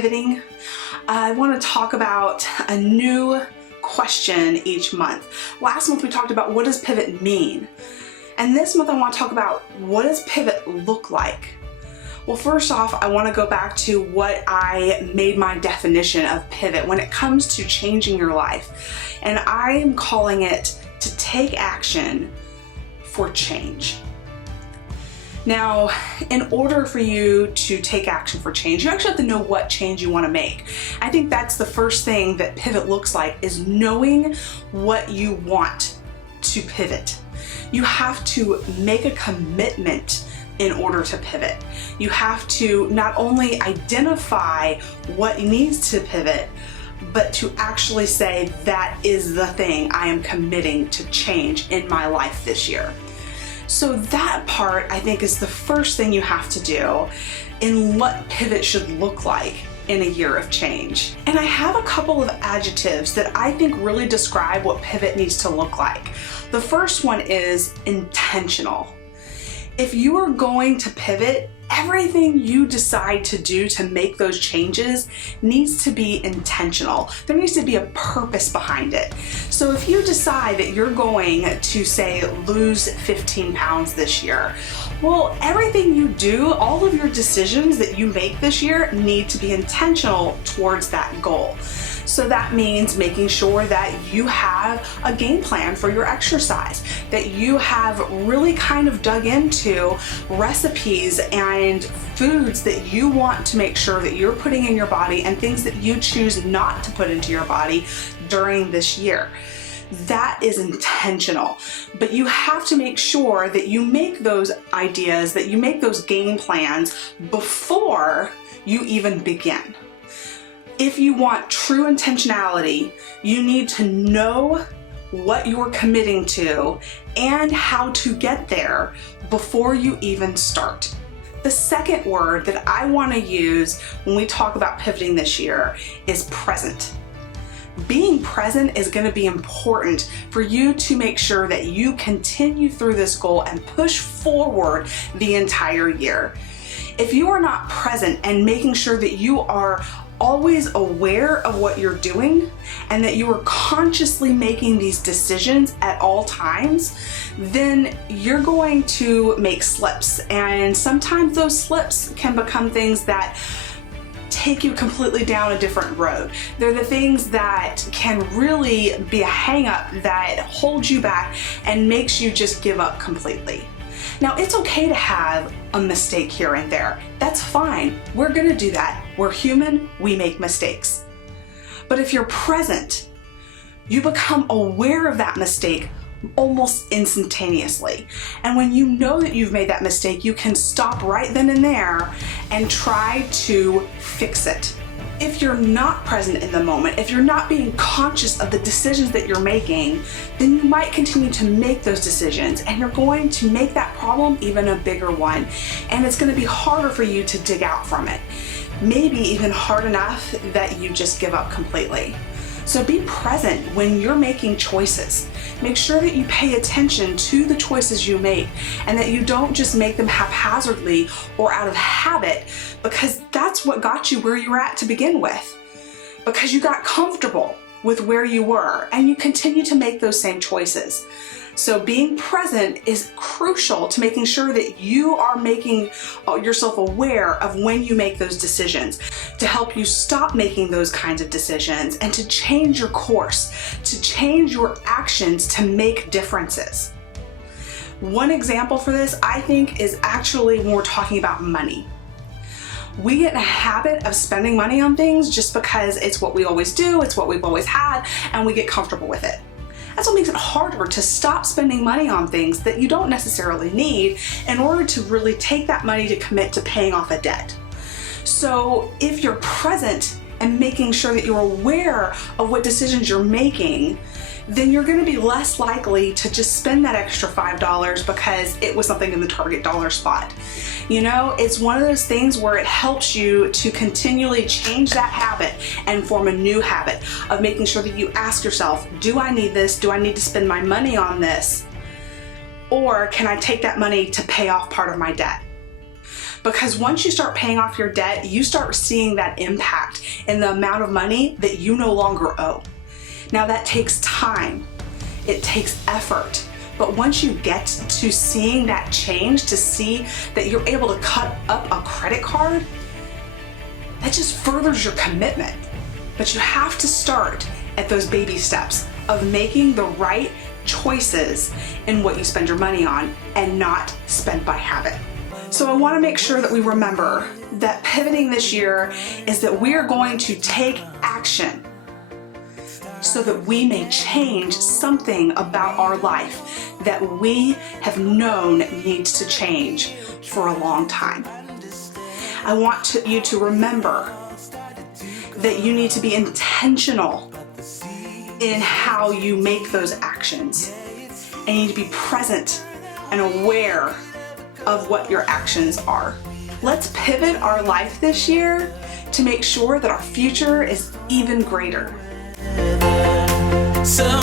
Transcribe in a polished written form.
pivoting, I want to talk about a new question each month. Last month we talked about what does pivot mean? And this month I want to talk about what does pivot look like? Well, first off, I want to go back to what I made my definition of pivot when it comes to changing your life. And I am calling it to take action for change. Now, in order for you to take action for change, you actually have to know what change you want to make. I think that's the first thing that pivot looks like, is knowing what you want to pivot. You have to make a commitment in order to pivot. You have to not only identify what needs to pivot, but to actually say that is the thing I am committing to change in my life this year. So that part, I think, is the first thing you have to do in what pivot should look like in a year of change. And I have a couple of adjectives that I think really describe what pivot needs to look like. The first one is intentional. If you are going to pivot, everything you decide to do to make those changes needs to be intentional. There needs to be a purpose behind it. So if you decide that you're going to, say, lose 15 pounds this year, well, everything you do, all of your decisions that you make this year need to be intentional towards that goal. So that means making sure that you have a game plan for your exercise, that you have really kind of dug into recipes and foods that you want to make sure that you're putting in your body and things that you choose not to put into your body during this year. That is intentional, but you have to make sure that you make those ideas, that you make those game plans before you even begin. If you want true intentionality, you need to know what you're committing to and how to get there before you even start. The second word that I want to use when we talk about pivoting this year is present. Being present is going to be important for you to make sure that you continue through this goal and push forward the entire year. If you are not present and making sure that you are always aware of what you're doing and that you are consciously making these decisions at all times, then you're going to make slips. And sometimes those slips can become things that take you completely down a different road. They're the things that can really be a hang-up that holds you back and makes you just give up completely. Now, it's okay to have a mistake here and there. That's fine. We're gonna do that. We're human, we make mistakes. But if you're present, you become aware of that mistake almost instantaneously. And when you know that you've made that mistake, you can stop right then and there and try to fix it. If you're not present in the moment, if you're not being conscious of the decisions that you're making, then you might continue to make those decisions and you're going to make that problem even a bigger one. And it's going to be harder for you to dig out from it. Maybe even hard enough that you just give up completely. So be present when you're making choices. Make sure that you pay attention to the choices you make and that you don't just make them haphazardly or out of habit, because that's what got you where you were at to begin with. Because you got comfortable with where you were and you continue to make those same choices. So being present is crucial to making sure that you are making yourself aware of when you make those decisions, to help you stop making those kinds of decisions and to change your course, to change your actions to make differences. One example for this, I think, is actually when we're talking about money. We get in a habit of spending money on things just because it's what we always do, it's what we've always had, and we get comfortable with it. That's what makes it harder to stop spending money on things that you don't necessarily need in order to really take that money to commit to paying off a debt. So if you're present and making sure that you're aware of what decisions you're making, then you're going to be less likely to just spend that extra $5 because it was something in the target dollar spot. You know, it's one of those things where it helps you to continually change that habit and form a new habit of making sure that you ask yourself, do I need this? Do I need to spend my money on this? Or can I take that money to pay off part of my debt? Because once you start paying off your debt, you start seeing that impact in the amount of money that you no longer owe. Now that takes time, it takes effort, but once you get to seeing that change, to see that you're able to cut up a credit card, that just furthers your commitment. But you have to start at those baby steps of making the right choices in what you spend your money on and not spend by habit. So I want to make sure that we remember that pivoting this year is that we are going to take action so that we may change something about our life that we have known needs to change for a long time. I want you to remember that you need to be intentional in how you make those actions. And you need to be present and aware of what your actions are. Let's pivot our life this year to make sure that our future is even greater. So